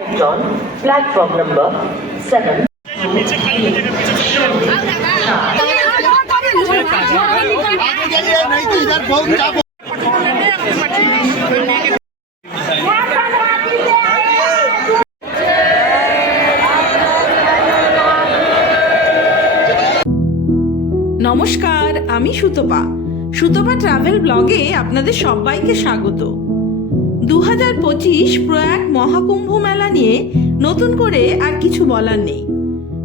platform number 7. নমস্কার আমি Sutapa Sutapa travel ব্লগে আপনাদের সবাইকে স্বাগত দু হাজার পঁচিশ প্রয়াগ মহাকুম্ভ মেলা নিয়ে নতুন করে আর কিছু বলার নেই।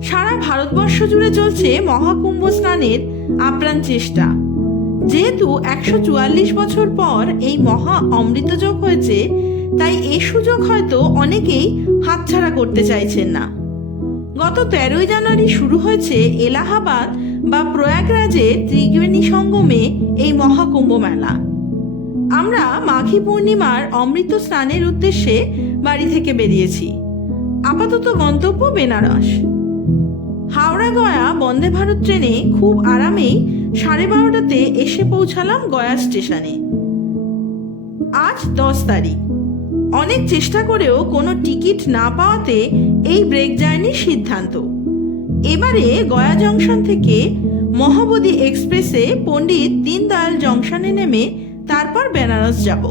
সারা ভারতবর্ষ জুড়ে চলছে মহাকুম্ভ স্নানের আপ্রাণ চেষ্টা। যেহেতু একশো চুয়াল্লিশ বছর পর এই মহা অমৃতযোগ হয়েছে, তাই এ সুযোগ হয়তো অনেকেই হাতছাড়া করতে চাইছেন না। গত তেরোই জানুয়ারি শুরু হয়েছে এলাহাবাদ বা প্রয়াগরাজের ত্রিবেণী সঙ্গমে এই মহাকুম্ভ মেলা। আমরা মাঘী পূর্ণিমার অমৃত স্নানের উদ্দেশ্যে বাড়ি থেকে বেরিয়েছি। আপাতত গন্তব্য বেনারস। হাওড়া গয়া বন্দে ভারত ট্রেনে খুব আরামেই সাড়ে বারোটাতে এসে পৌঁছালাম গয়া স্টেশনে। আজ দশ তারিখ। অনেক চেষ্টা করেও কোনো টিকিট না পাওয়াতে এই ব্রেক জার্নির সিদ্ধান্ত। এবারে গয়া জংশন থেকে মহাবোধি এক্সপ্রেসে পণ্ডিত দীনদয়াল জংশনে নেমে তারপর বেনারস যাব।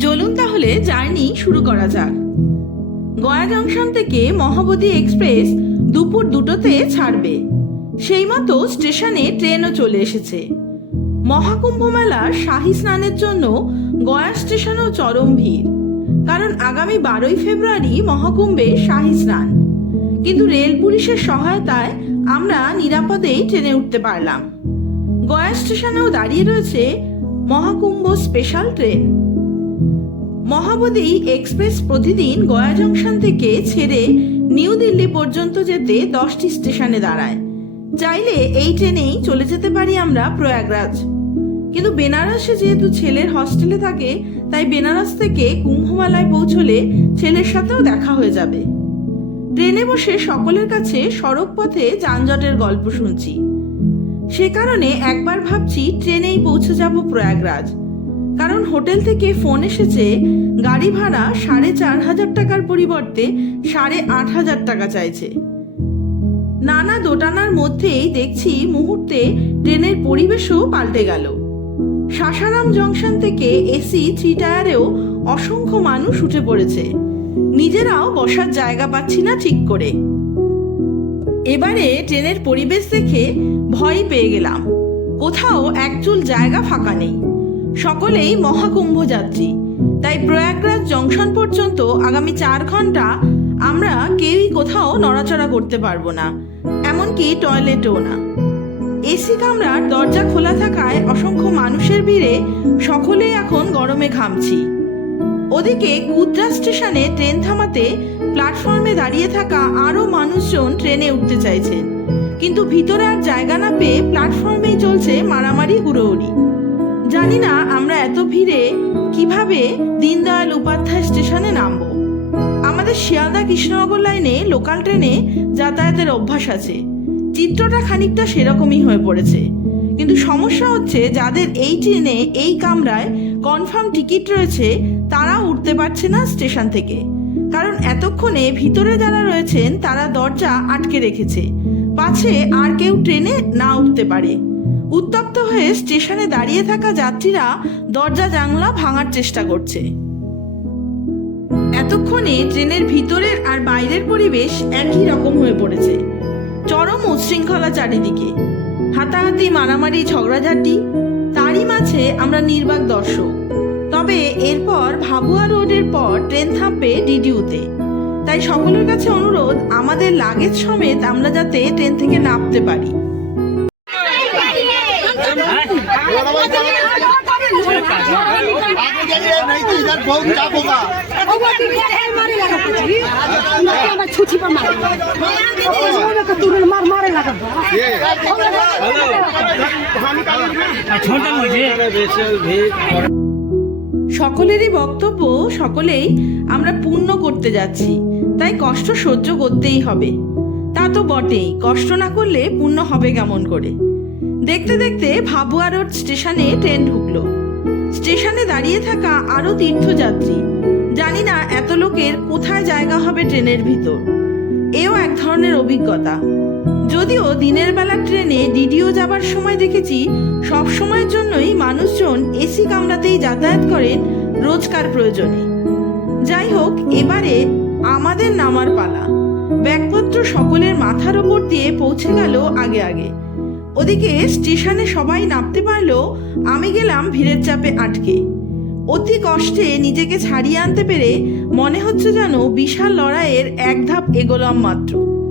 চলুন তাহলে জার্নি শুরু করা যাক। গয়া জংশন থেকে মহাবোধি এক্সপ্রেস দুপুর দুটোতে ছাড়বে। সেই মতো স্টেশনে ট্রেনও চলে এসেছে। মহাকুম্ভ মেলার শাহী স্নানের জন্য গয়া স্টেশনেও চরম ভিড়। কারণ আগামী বারোই ফেব্রুয়ারি মহাকুম্ভে শাহী স্নান। কিন্তু রেল পুলিশের সহায়তায় আমরা নিরাপদেই ট্রেনে উঠতে পারলাম। গয়া স্টেশনেও দাঁড়িয়ে রয়েছে Mahakumbh special train. Mahabodhi express প্রতিদিন গয়া জংশন থেকে ছেড়ে নিউ দিল্লি পর্যন্ত যেতে দশটি স্টেশনে দাঁড়ায়। চাইলে এই ট্রেনেই চলে যেতে পারি আমরা প্রয়াগরাজ। কিন্তু বেনারসে যেহেতু ছেলের হস্টেলে থাকে, তাই বেনারস থেকে কুম্ভমেলায় পৌঁছলে ছেলের সাথেও দেখা হয়ে যাবে। ট্রেনে বসে সকলের কাছে সড়ক পথে যানজটের গল্প শুনছি। সে কারণে একবার ভাবছি ট্রেনেই পৌঁছে যাব প্রয়াগরাজ। কারণ হোটেল থেকে ফোন এসেছে, গাড়ি ভাড়া সাড়ে চার হাজার টাকার পরিবর্তে সাড়ে আট হাজার টাকা চাইছে। নানা দোটানার মধ্যেই দেখছি মুহূর্তে ট্রেনের পরিবেশও পাল্টে গেল। সাসারাম জংশন থেকে এসি থ্রি টায়ারেও অসংখ্য মানুষ উঠে পড়েছে। নিজেরাও বসার জায়গা পাচ্ছি না ঠিক করে। এবারে ট্রেনের পরিবেশ দেখে ভয় পেয়ে গেলাম। কোথাও একচুল জায়গা ফাঁকা নেই। সকলেই মহাকুম্ভ যাত্রী। তাই প্রয়াগরাজ জংশন পর্যন্ত আগামী চার ঘণ্টা আমরা কেউই কোথাও নড়াচড়া করতে পারব না, এমনকি টয়লেটও না। এসি কামরার দরজা খোলা থাকায় অসংখ্য মানুষের ভিড়ে সকলেই এখন গরমে ঘামছি। ওদিকে কুদ্রা স্টেশনে ট্রেন থামাতে প্ল্যাটফর্মে দাঁড়িয়ে থাকা আরও মানুষজন ট্রেনে উঠতে চাইছেন কিন্তু ভিতরে আর জায়গা না পেয়ে প্ল্যাটফর্মেই চলছে মারামারি, হুড়োহুড়ি। জানি না আমরা এত ভিড়ে কীভাবে দীনদয়াল উপাধ্যায় স্টেশনে নামবো। আমাদের শিয়ালদা কৃষ্ণনগর লাইনে লোকাল ট্রেনে যাতায়াতের অভ্যাস আছে। চিত্রটা খানিকটা সেরকমই হয়ে পড়েছে। কিন্তু সমস্যা হচ্ছে যাদের এই ট্রেনে, এই কামরায় কনফার্ম টিকিট রয়েছে, তারা উঠতে পারছে না স্টেশন থেকে। কারণ এতক্ষণে ভিতরে যারা রয়েছেন, তারা দরজা আটকে রেখেছে। পাছে আর কেউ ট্রেনে না উঠতে পারে। উত্তপ্ত হয়ে স্টেশনে দাঁড়িয়ে থাকা যাত্রীরা দরজা জানলা ভাঙার চেষ্টা করছে। এতক্ষণে ট্রেনের ভিতরের আর বাইরের পরিবেশ একই রকম হয়ে পড়েছে। চরম উচ্ছৃঙ্খলা চারিদিকে। হাতাহাতি মারামারি ঝগড়াঝাটি। তারই মাঝে আমরা নির্বাক দর্শক। তবে এরপর ভাবুয়া রোডের পর ট্রেন থামবে ডিডিউতে তাই সকলের কাছে অনুরোধ আমাদের লাগেজ সমেত আমরা যাতে ট্রেন থেকে নামতে পারি आगे जाइए সকলেরই বক্তব্য সকলেই আমরা পূর্ণ করতে যাচ্ছি, তাই কষ্ট সহ্য করতেই হবে। তা তো বটেই, কষ্ট না করলে পূর্ণ হবে কেমন করে? দেখতে দেখতে ভাবুয়া রোড স্টেশনে ট্রেন ঢুকলো। স্টেশনে দাঁড়িয়ে থাকা আরও তীর্থযাত্রী। জানি না এত লোকের কোথায় জায়গা হবে ট্রেনের ভিতর। এও এক ধরনের অভিজ্ঞতা। যদিও দিনের বেলা ট্রেনে ডিডিও যাবার সময় দেখেছি, সব সময়ের জন্যই মানুষজন এসি কামরাতেই যাতায়াত করেন রোজকার প্রয়োজনে। যাই হোক, এবারে আমাদের নামার পালা। ব্যাগপত্র সকলের মাথার ওপর দিয়ে পৌঁছে গেল আগে আগে। ওদিকে স্টেশনে সবাই নামতে পারলেও আমি গেলাম ভিড়ের চাপে আটকে। অতি কষ্টে নিজেকে ছাড়িয়ে আনতে পেরে মনে হচ্ছে যেন বিশাল লড়াইয়ের এক ধাপ এগোলাম মাত্র।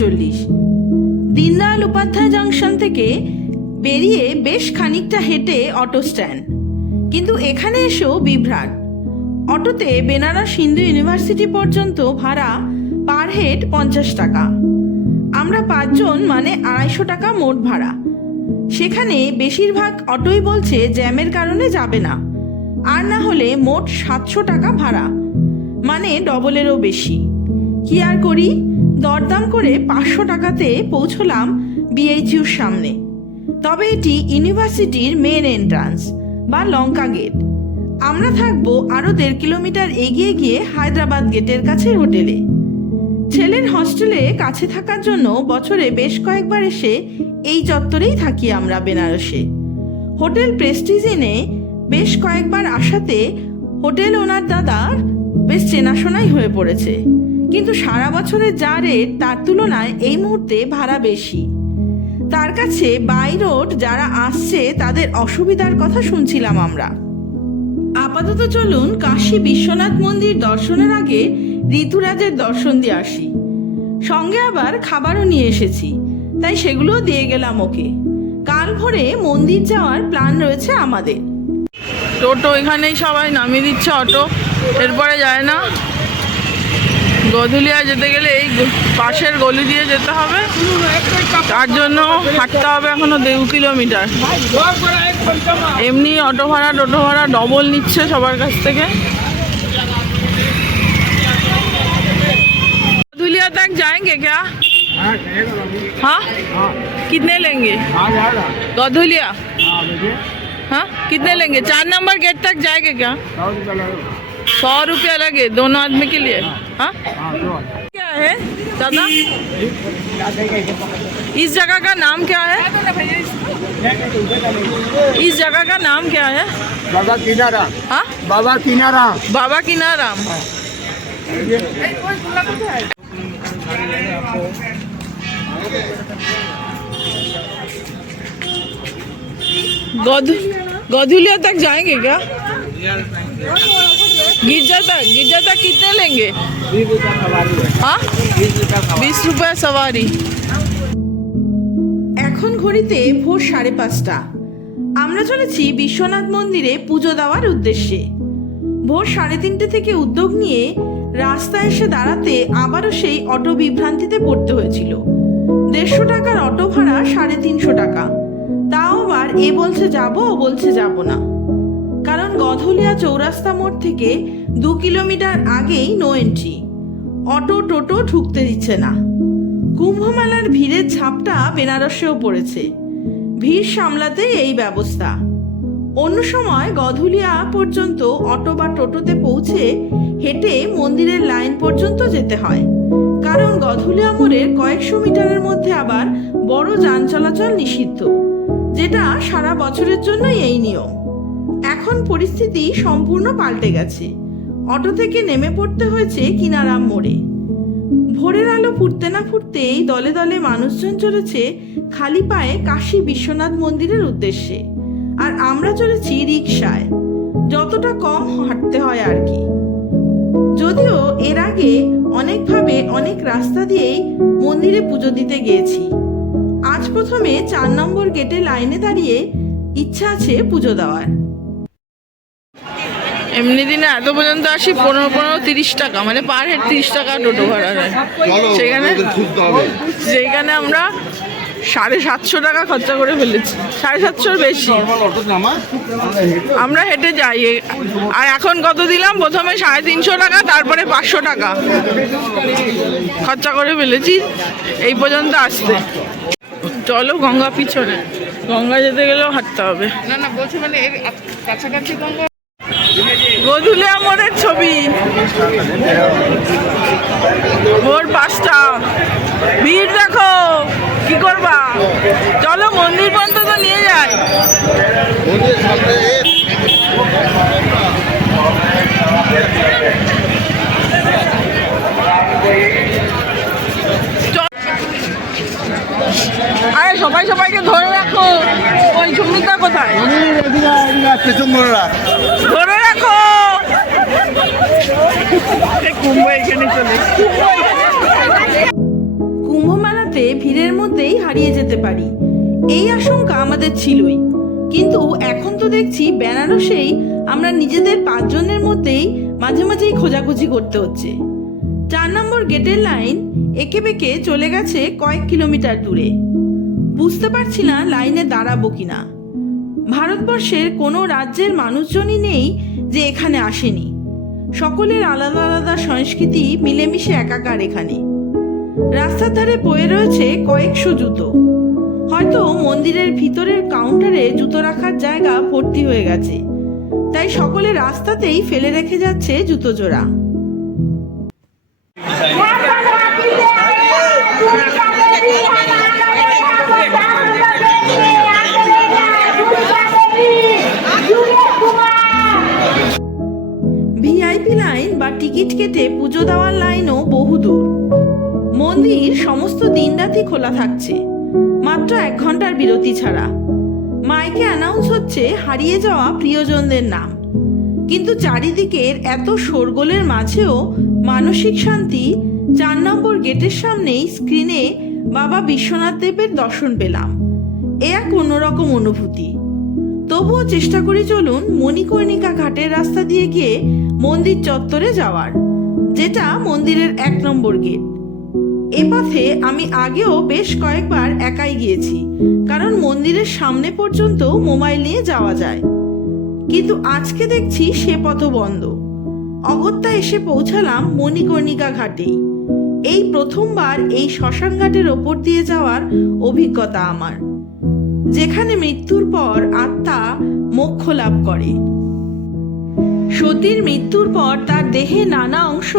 আটচল্লিশ দীনদয়াল উপাধ্যায় জাংশন থেকে বেরিয়ে বেশ খানিকটা হেঁটে অটো স্ট্যান্ড। কিন্তু এখানে এসেও বিভ্রাট। অটোতে বেনারস হিন্দু ইউনিভার্সিটি পর্যন্ত ভাড়া পার হেড পঞ্চাশ টাকা। আমরা পাঁচজন মানে আড়াইশো টাকা মোট ভাড়া। সেখানে বেশিরভাগ অটোই বলছে জ্যামের কারণে যাবে না। আর না হলে মোট সাতশো টাকা ভাড়া। মানে ডবলেরও বেশি। কি আর করি? দরদাম করে পাঁচশো টাকাতে পৌঁছলাম বিএইচইউর সামনে। তবে এটি ইউনিভার্সিটির মেন এন্ট্রান্স বা লঙ্কা গেট। আমরা থাকব আরও দেড় কিলোমিটার এগিয়ে গিয়ে হায়দ্রাবাদ গেটের কাছে হোটেলে। ছেলের হস্টেলে কাছে থাকার জন্য বছরে বেশ কয়েকবার এসে এই চত্বরেই থাকি আমরা বেনারসে। হোটেল প্রেস্টিজ ইনে বেশ কয়েকবার আসাতে হোটেল ওনার দাদার বেশ চেনাশোনাই হয়ে পড়েছে। কিন্তু সারা বছরের যা রেট তার তুলনায় এই মুহূর্তে ভাড়া বেশি। তার কাছে বাই রোড যারা আসছে তাদের অসুবিধার কথা শুনছিলাম আমরা। আপাতত চলুন কাশী বিশ্বনাথ মন্দির দর্শনের আগে ঋতুরাজের দর্শন দিয়ে আসি। সঙ্গে আবার খাবারও নিয়ে এসেছি, তাই সেগুলোও দিয়ে গেলাম ওকে। কাল ভোরে মন্দির যাওয়ার প্ল্যান রয়েছে আমাদের। টোটো এখানেই সবাই নামিয়ে দিচ্ছে অটো, এরপরে যায় না। গধুলিয়া যেতে গেলে এই গ- পাশের গলি দিয়ে যেতে হবে তার জন্য হাঁটতে হবে এখনো দু কিলোমিটার এমনি অটো ভাড়া টোটো ভাড়া ডবল নিচ্ছে সবার কাছ থেকে गधुलिया तक जाएंगे क्या हाँ कितने लेंगे गधुलिया हाँ कितने लेंगे चार नंबर गेट तक जाएंगे क्या सौ रुपया लगे दोनों आदमी के लिए हाँ क्या है? दादा? इस जगह का नाम क्या है? इस जगह का नाम क्या है? बाबा किनारा। हाँ? बाबा किनारा। बाबा की नाराम गौधु गौधुलिया तक जाएँगे क्या? गिरजा तक गिरजा तक कितने लेंगे हाँ বিশ রুপিয়া সওয়ারি এখন ঘড়িতে ভোর সাড়ে পাঁচটা আমরা চলেছি বিশ্বনাথ মন্দিরে পুজো দেওয়ার উদ্দেশ্যে ভোর সাড়ে তিনটে থেকে উদ্যোগ নিয়ে রাস্তায় এসে দাঁড়াতে আবারও সেই অটো বিভ্রান্তিতে পড়তে হয়েছিল দেড়শো টাকার অটো ভাড়া সাড়ে তিনশো টাকা তাও আবার এ বলছে যাব ও বলছে যাব না কারণ গধুলিয়া চৌরাস্তা মোড় থেকে দু কিলোমিটার আগেই নো এন্ট্রি অটো টোটো ঢুকতে দিচ্ছে না। কুম্ভমেলার ভিড়ের ছাপটা বেনারসেও পড়েছে। ভিড় সামলাতে এই ব্যবস্থা। অন্য সময় গধুলিয়া পর্যন্ত অটো বা টোটোতে পৌঁছে হেঁটে মন্দিরের লাইন পর্যন্ত যেতে হয়। কারণ গধুলিয়া মোড়ের কয়েকশো মিটারের মধ্যে আবার বড় যান চলাচল নিষিদ্ধ, যেটা সারা বছরের জন্যই এই নিয়ম। এখন পরিস্থিতি সম্পূর্ণ পাল্টে গেছে। অটো থেকে নেমে পড়তে হয়েছে কিনারাম মোড়ে। ভোরের আলো ফুটতে না ফুটতেই দলে দলে মানুষজন চলেছে খালি পায়ে কাশী বিশ্বনাথ মন্দিরের উদ্দেশ্যে। আর আমরা চলেছি রিক্সায় যতটা কম হাঁটতে হয় আর কি। যদিও এর আগে অনেকভাবে অনেক রাস্তা দিয়েই মন্দিরে পুজো দিতে গিয়েছি। আজ প্রথমে চার নম্বর গেটে লাইনে দাঁড়িয়ে ইচ্ছা আছে পুজো দেওয়ার। এমনি দিনে এত পর্যন্ত আসি পনেরো পনেরো তিরিশ টাকা মানে পার হেড তিরিশ টাকা টোটো ভাড়া নেয় সেখানে সেইখানে আমরা সাড়ে সাতশো টাকা খরচা করে ফেলেছি সাড়ে সাতশোর বেশি। আমরা হেঁটে যাই আর এখন কত দিলাম? প্রথমে সাড়ে তিনশো টাকা তারপরে পাঁচশো টাকা খরচা করে ফেলেছি এই পর্যন্ত আসতে। চলো গঙ্গা পিছনে গঙ্গা যেতে গেলেও হাঁটতে হবে। না না বলছি মানে কাছাকাছি গঙ্গা গধুলে আমরের ছবি ভোর পাঁচটা ভিড় দেখো কি করবা চলো মন্দির পর্যন্ত তো নিয়ে ওদের আরে সবাই সবাইকে ধরে রাখো ওই সুমিতা কোথায় ধরে মেলাতে ভিড়ের মধ্যেই হারিয়ে যেতে পারি। এই আশঙ্কা আমাদের ছিলই। কিন্তু এখন তো দেখছি বেনারসেই আমরা নিজেদের পাঁচজনের মধ্যেই মাঝে মাঝেই খোঁজাখুঁজি করতে হচ্ছে। চার নম্বর গেটের লাইন একে বেঁকে চলে গেছে কয়েক কিলোমিটার দূরে। বুঝতে পারছি না লাইনে দাঁড়াবো কিনা। ভারতবর্ষের কোনো রাজ্যের মানুষজনই নেই যে এখানে আসেনি। সকলের আলাদা আলাদা সংস্কৃতি মিলেমিশে একাকার এখানে। রাস্তার ধারে পড়ে রয়েছে কয়েকশো জুতো। হয়তো মন্দিরের ভিতরের কাউন্টারে জুতো রাখার জায়গা ভর্তি হয়ে গেছে। তাই সকলে রাস্তাতেই ফেলে রেখে যাচ্ছে জুতো জোড়া। কেটে পুজো দেওয়ার লাইনও বহুদূর মন্দির সমস্ত দিনরাতই খোলা থাকছে, মাত্র এক ঘণ্টার বিরতি ছাড়া। মাইকে অ্যানাউন্স হচ্ছে হারিয়ে যাওয়া প্রিয়জনদের নাম। কিন্তু চারিদিকের এত শোরগোলের মাঝেও মানসিক শান্তি, চার নম্বর গেটের সামনেই স্ক্রিনে বাবা বিশ্বনাথ দেবের দর্শন পেলাম। এ এক অন্যরকম অনুভূতি। তবুও চেষ্টা করি চলুন মণিকর্ণিকা ঘাটের রাস্তা দিয়ে গিয়ে মন্দির চত্বরে যাওয়ার। যেটা মন্দিরের এক নম্বর গেট। এ পথে আমি আগেও বেশ কয়েকবার একাই গিয়েছি, কারণ মন্দিরের সামনে পর্যন্ত মোবাইল নিয়ে যাওয়া যায়। কিন্তু আজকে দেখছি সে পথ বন্ধ। অগত্যা এসে পৌঁছালাম মণিকর্ণিকা ঘাটেই। এই প্রথমবার এই শ্মশান ঘাটের ওপর দিয়ে যাওয়ার অভিজ্ঞতা আমার। যেখানে মৃত্যুর পর আত্মা মোক্ষ লাভ করে। সতীর মৃত্যুর পর তার দেহে নানা অংশ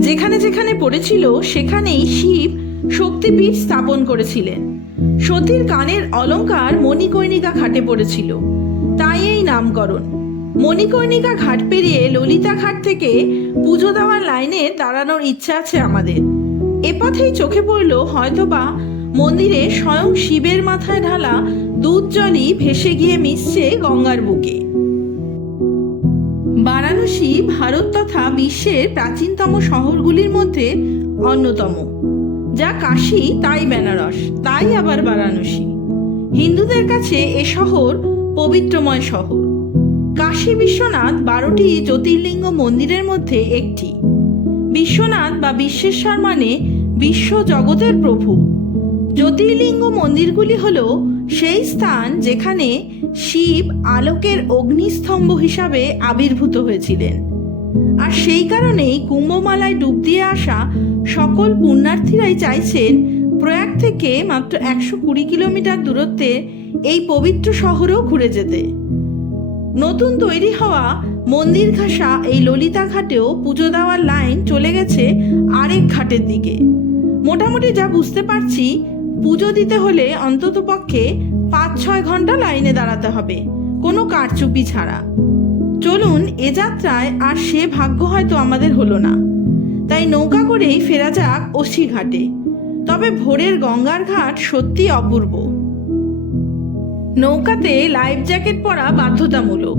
যেখানে যেখানে পড়েছিল, সেখানেই শিব শক্তিপীঠ স্থাপন করেছিলেন। সতীর কানের অলংকার মণিকর্ণিকা ঘাটে পড়েছিল। তাই এই নামকরণ। মণিকর্ণিকা ঘাট পেরিয়ে ললিতা ঘাট থেকে পুজো দেওয়ার লাইনে দাঁড়ানোর ইচ্ছা আছে আমাদের। এ পথেই চোখে পড়ল হয়তোবা মন্দিরে স্বয়ং শিবের মাথায় ঢালা দুধ জলই ভেসে গিয়ে মিশছে গঙ্গার বুকে। বারাণসী ভারত তথা বিশ্বের প্রাচীনতম শহরগুলির মধ্যে অন্যতম, যা কাশী, তাই বেনারস, তাই আবার বারাণসী। হিন্দুদের কাছে এ শহর পবিত্রময় শহর। কাশী বিশ্বনাথ বারোটি জ্যোতির্লিঙ্গ মন্দিরের মধ্যে একটি। বিশ্বনাথ বা বিশ্বেশ্বর মানে বিশ্ব জগতের প্রভু। জ্যোতির্লিঙ্গ মন্দিরগুলি হল সেই স্থান যেখানে শিব আলোকের অগ্নিস্তম্ভ হিসাবে আবির্ভূত হয়েছিলেন। আর সেই কারণেই কুম্ভমালায় ডুব দিয়ে আসা সকল পুণ্যার্থীরাই চাইছেন প্রয়াগ থেকে মাত্র একশো কুড়ি কিলোমিটার দূরত্বে এই পবিত্র শহরেও ঘুরে যেতে। নতুন তৈরি হওয়া মন্দির ঘাসা এই ললিতা ঘাটেও পুজো দেওয়ার লাইন চলে গেছে আরেক ঘাটের দিকে। মোটামুটি যা বুঝতে পারছি পুজো দিতে হলে অন্ততপক্ষে পাঁচ ছয় ঘণ্টা লাইনে দাঁড়াতে হবে, কোনো কারচুপি ছাড়া। চলুন এ যাত্রায় আর সে ভাগ্য হয়তো আমাদের হলো না। তাই নৌকা করেই ফেরা যাক ওসি ঘাটে তবে ভোরের গঙ্গার ঘাট সত্যি অপূর্ব। নৌকাতে লাইফ জ্যাকেট পরা বাধ্যতামূলক,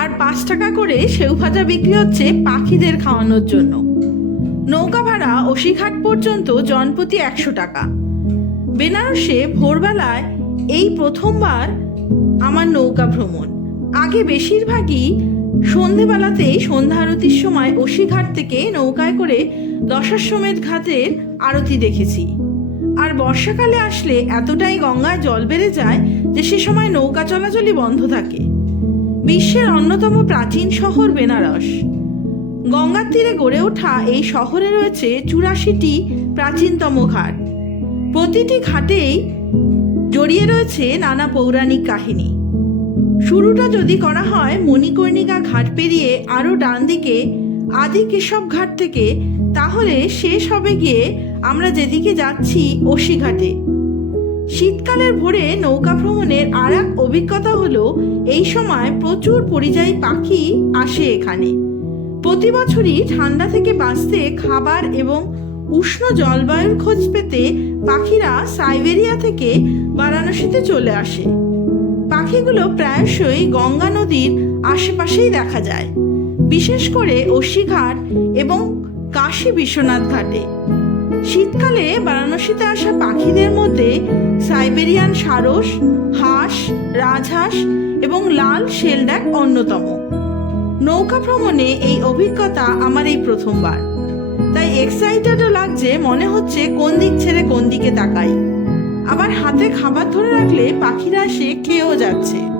আর পাঁচ টাকা করে সেউ ভাজা বিক্রি হচ্ছে পাখিদের খাওয়ানোর জন্য। নৌকা ভাড়া ওসিঘাট পর্যন্ত জনপ্রতি একশো টাকা। বেনারসে ভোরবেলায় এই প্রথমবার আমার নৌকা ভ্রমণ। আগে বেশিরভাগই সন্ধেবেলাতেই সন্ধ্যা আরতির সময় ওসিঘাট থেকে নৌকায় করে দশাশ্বমেধ ঘাটের আরতি দেখেছি। আর বর্ষাকালে আসলে এতটাই গঙ্গায় জল বেড়ে যায় যে সে সময় নৌকা চলাচলই বন্ধ থাকে। বিশ্বের অন্যতম প্রাচীন শহর বেনারস। গঙ্গার তীরে গড়ে ওঠা এই শহরে রয়েছে চুরাশিটি প্রাচীনতম ঘাট। প্রতিটি ঘাটেই জড়িয়ে রয়েছে নানা পৌরাণিক কাহিনী। শুরুটা যদি করা হয়, মণিকর্ণিকা ঘাট পেরিয়ে আরও ডান দিকে আদি কেশব ঘাট থেকে, তাহলে শেষ হবে গিয়ে আমরা যেদিকে যাচ্ছি ঘাটে। শীতকালের ভোরে নৌকা ভ্রমণের আর এক অভিজ্ঞতা হলো, এই সময় প্রচুর পরিযায়ী পাখি আসে এখানে। প্রতি বছরই ঠান্ডা থেকে বাঁচতে খাবার এবং উষ্ণ জলবায়ুর খোঁজ পেতে পাখিরা সাইবেরিয়া থেকে বারাণসীতে চলে আসে। পাখিগুলো প্রায়শই গঙ্গা নদীর আশেপাশেই দেখা যায়, বিশেষ করে অসিঘাট এবং কাশী বিশ্বনাথ ঘাটে। শীতকালে বারাণসীতে আসা পাখিদের মধ্যে সাইবেরিয়ান সারস, হাঁস, রাজহাঁস এবং লাল শেলডাক অন্যতম। নৌকা ভ্রমণে এই অভিজ্ঞতা আমার এই প্রথমবার। তাই এক্সাইটেডও লাগছে, মনে হচ্ছে কোন দিক ছেড়ে কোন দিকে তাকাই। আবার হাতে খাবার ধরে রাখলে পাখিরা সে খেয়েও যাচ্ছে।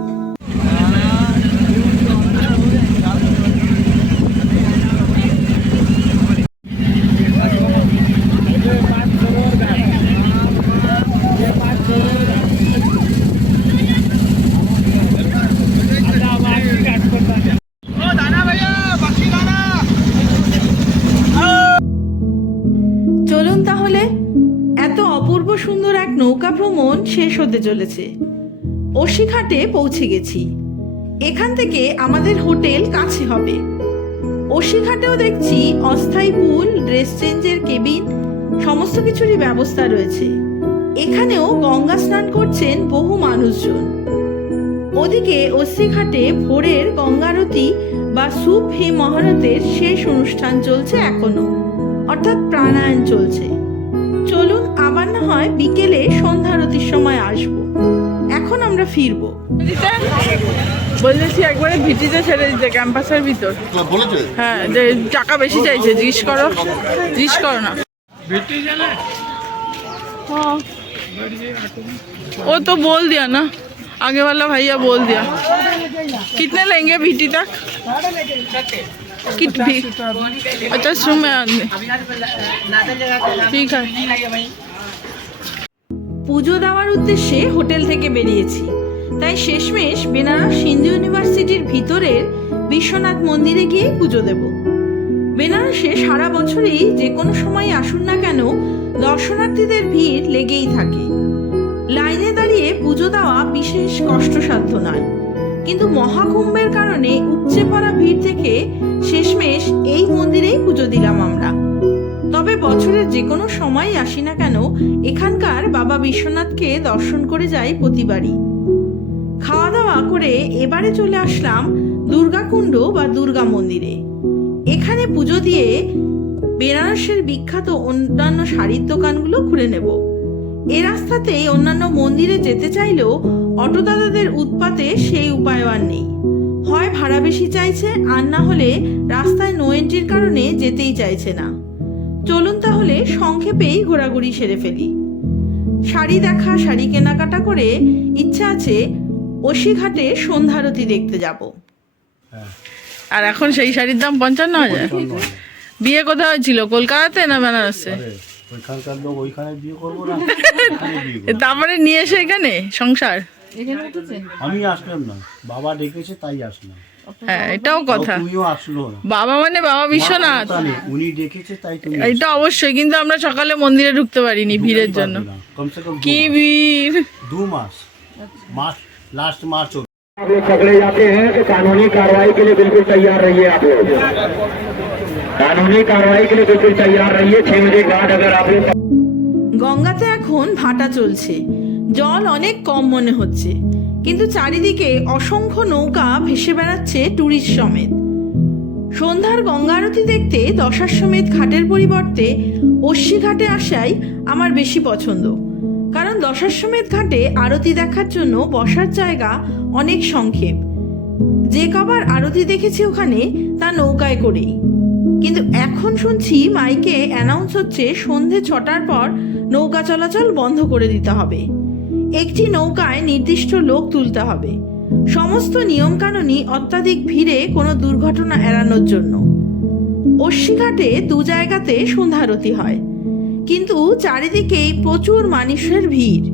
হতে চলেছে। ওশিঘাটে পৌঁছে গেছি। এখান থেকে আমাদের হোটেল কাছে হবে। ওশিঘাটেও দেখছি অস্থায়ী পুল, ড্রেস চেঞ্জের কেবিন, সমস্ত কিছুরই ব্যবস্থা রয়েছে। এখানেও গঙ্গা স্নান করছেন বহু মানুষজন। ওদিকে অস্থিঘাটে ভোরের গঙ্গারতি বা সুপ হে মহারতের শেষ অনুষ্ঠান চলছে এখনও। অর্থাৎ প্রাণায়াম চলছে। চলুন হয় বিকেলে সন্ধ্যারতির সময় আসবো এখন আমরা ফিরবো বলেছি একবারে ভিটিতে ছেড়ে দিতে ক্যাম্পাসের ভিতর বলেছে হ্যাঁ যে টাকা বেশি চাইছে জিজ্ঞেস করো জিজ্ঞেস করো না हाँ। वो तो बोल दिया ना आगे वाला भैया बोल दिया कितने लेंगे भीटी तक कित भी अच्छा रूम में आदमी ठीक है পুজো দেওয়ার উদ্দেশ্যে হোটেল থেকে বেরিয়েছি। তাই শেষমেশ বেনারস হিন্দু ইউনিভার্সিটির ভিতরের বিশ্বনাথ মন্দিরে গিয়ে পুজো দেব। বেনারসে সারা বছরই যে কোনো সময় আসুন না কেন দর্শনার্থীদের ভিড় লেগেই থাকে। লাইনে দাঁড়িয়ে পুজো দেওয়া বিশেষ কষ্টসাধ্য নয়। কিন্তু মহাকুম্ভের কারণে উপচে পড়া ভিড় থেকে শেষমেশ এই মন্দিরেই পুজো দিলাম আমরা। তবে বছরের যে কোনো সময় আসি না কেন, এখানকার বাবা বিশ্বনাথকে দর্শন করে যাই প্রতিবারই। খাওয়া দাওয়া করে এবারে চলে আসলাম দুর্গাকুণ্ড বা দুর্গা মন্দিরে। এখানে পুজো দিয়ে বেনারসের বিখ্যাত অন্যান্য শাড়ির দোকানগুলো ঘুরে নেব। এ রাস্তাতেই অন্যান্য মন্দিরে যেতে চাইলেও অটোদাদাদের উৎপাতে সেই উপায় আর নেই। হয় ভাড়া বেশি চাইছে, আর না হলে রাস্তায় নো এন্ট্রির কারণে যেতেই চাইছে না। চলুন তাহলে সংক্ষেপেই ঘোরাঘুরি সেরে ফেলি। শাড়ি দেখা শাড়ি কেনাকাটা করে ইচ্ছা আছে অশিঘাটে সন্ধ্যারতি দেখতে যাব। আর এখন সেই শাড়ির দাম পঞ্চান্ন হাজার। বিয়ে কোথায় হয়েছিল কলকাতাতে না বেনারসে। তারপরে নিয়ে এসে এখানে সংসার? আমি আসলাম না। বাবা ডেকেছে তাই আসলাম। হ্যাঁ এটাও কথা তুমিও আসলো না বাবা মানে বাবা বিশ্বনাথ কথা নেই, উনি ডেকেছে তাই তুমি এটা অবশ্যই কিন্তু আমরা সকালে মন্দিরে ঢুকতে পারিনি ভিড়ের জন্য কমসে কম দু কি মাস। ভিড় দু মাস মাস লাস্ট মার্চ आप लोग पकड़े जाते हैं तो कानूनी कार्रवाई के लिए बिल्कुल तैयार रहिए आप लोग कानूनी कार्रवाई के लिए बिल्कुल तैयार रहिए छह बजे के बाद अगर आप लोग গঙ্গাতে এখন ভাটা চলছে জল অনেক কম মনে হচ্ছে কিন্তু চারিদিকে অসংখ্য নৌকা ভেসে বেড়াচ্ছে ট্যুরিস্ট সমেত। সন্ধ্যার গঙ্গা আরতি দেখতে দশার সমেত ঘাটের পরিবর্তে অশ্বী ঘাটে আসাই আমার বেশি পছন্দ। কারণ দশার সমেত ঘাটে আরতি দেখার জন্য বসার জায়গা অনেক সংক্ষেপ। যে কবার আরতি দেখেছি ওখানে তা নৌকায় করেই। কিন্তু এখন শুনছি মাইকে অ্যানাউন্স হচ্ছে সন্ধে ছটার পর নৌকা চলাচল বন্ধ করে দিতে হবে। একটি নৌকায় নির্দিষ্ট লোক তুলতে হবে। সমস্ত নিয়মকানুনই অত্যাধিক ভিড়ে কোনো দুর্ঘটনা এড়ানোর জন্য। অশ্বিঘাটে দু জায়গাতে সন্ধ্যারতি হয়, কিন্তু চারিদিকেই প্রচুর মানুষের ভিড়।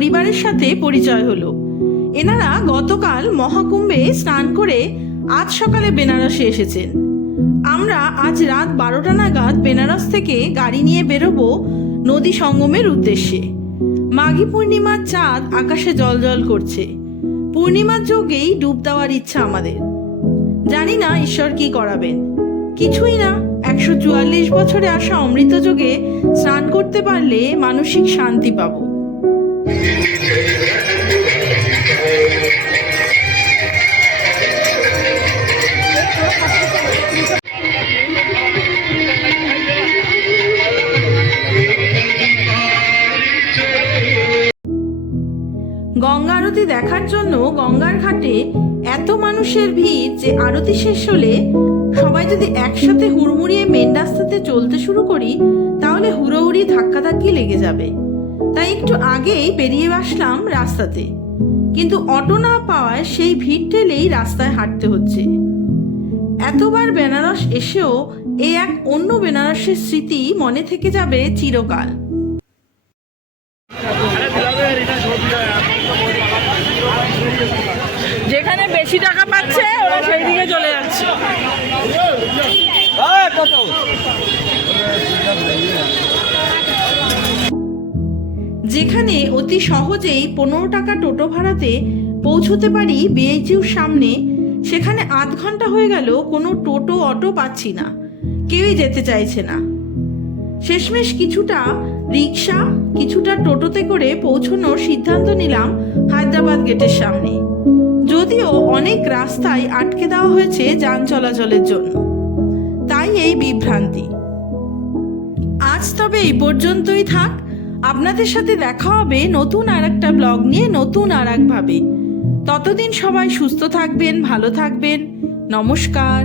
পরিবারের সাথে পরিচয় হলো। এনারা গতকাল মহাকুম্ভে স্নান করে আজ সকালে বেনারসে এসেছেন। আমরা আজ রাত বারোটা নাগাদ বেনারস থেকে গাড়ি নিয়ে বেরোবো নদী সঙ্গমের উদ্দেশ্যে। মাঘী পূর্ণিমার চাঁদ আকাশে জলজল করছে। পূর্ণিমার যোগেই ডুব দেওয়ার ইচ্ছা আমাদের। জানি না ঈশ্বর কি করাবেন। কিছুই না, একশো চুয়াল্লিশ বছরে আসা অমৃত যোগে স্নান করতে পারলে মানসিক শান্তি পাবো। গঙ্গা আরতি দেখার জন্য গঙ্গার ঘাটে এত মানুষের ভিড় যে আরতি শেষ হলে সবাই যদি একসাথে হুড়মুড়িয়ে মেন রাস্তাতে চলতে শুরু করি, তাহলে হুড়োহুড়ি ধাক্কাধাক্কি লেগে যাবে। তাই একটু আগেই বেরিয়ে আসলাম রাস্তাতে। কিন্তু অটো না পাওয়ায় সেই ভিড় ঠেলেই রাস্তায় হাঁটতে হচ্ছে। এতবার বেনারস এসেও এ এক অন্য বেনারসের স্মৃতি মনে থেকে যাবে চিরকাল। যেখানে বেশি টাকা পাচ্ছে ওরা সেই দিকে চলে যাচ্ছে। যেখানে অতি সহজেই পনেরো টাকা টোটো ভাড়াতে পৌঁছতে পারি বিএইচইউর সামনে, সেখানে আধ ঘণ্টা হয়ে গেল, কোনো টোটো, অটো পাচ্ছি না। কেউই যেতে চাইছে না। শেষমেশ কিছুটা রিক্সা কিছুটা টোটোতে করে পৌঁছানোর সিদ্ধান্ত নিলাম হায়দ্রাবাদ গেটের সামনে। যদিও অনেক রাস্তায় আটকে দেওয়া হয়েছে যান চলাচলের জন্য। তাই এই বিভ্রান্তি। আজ তবে এই পর্যন্তই থাক। আপনাদের সাথে দেখা হবে নতুন আর একটা ব্লগ নিয়ে নতুন আর একভাবে ততদিন সবাই সুস্থ থাকবেন, ভালো থাকবেন। নমস্কার।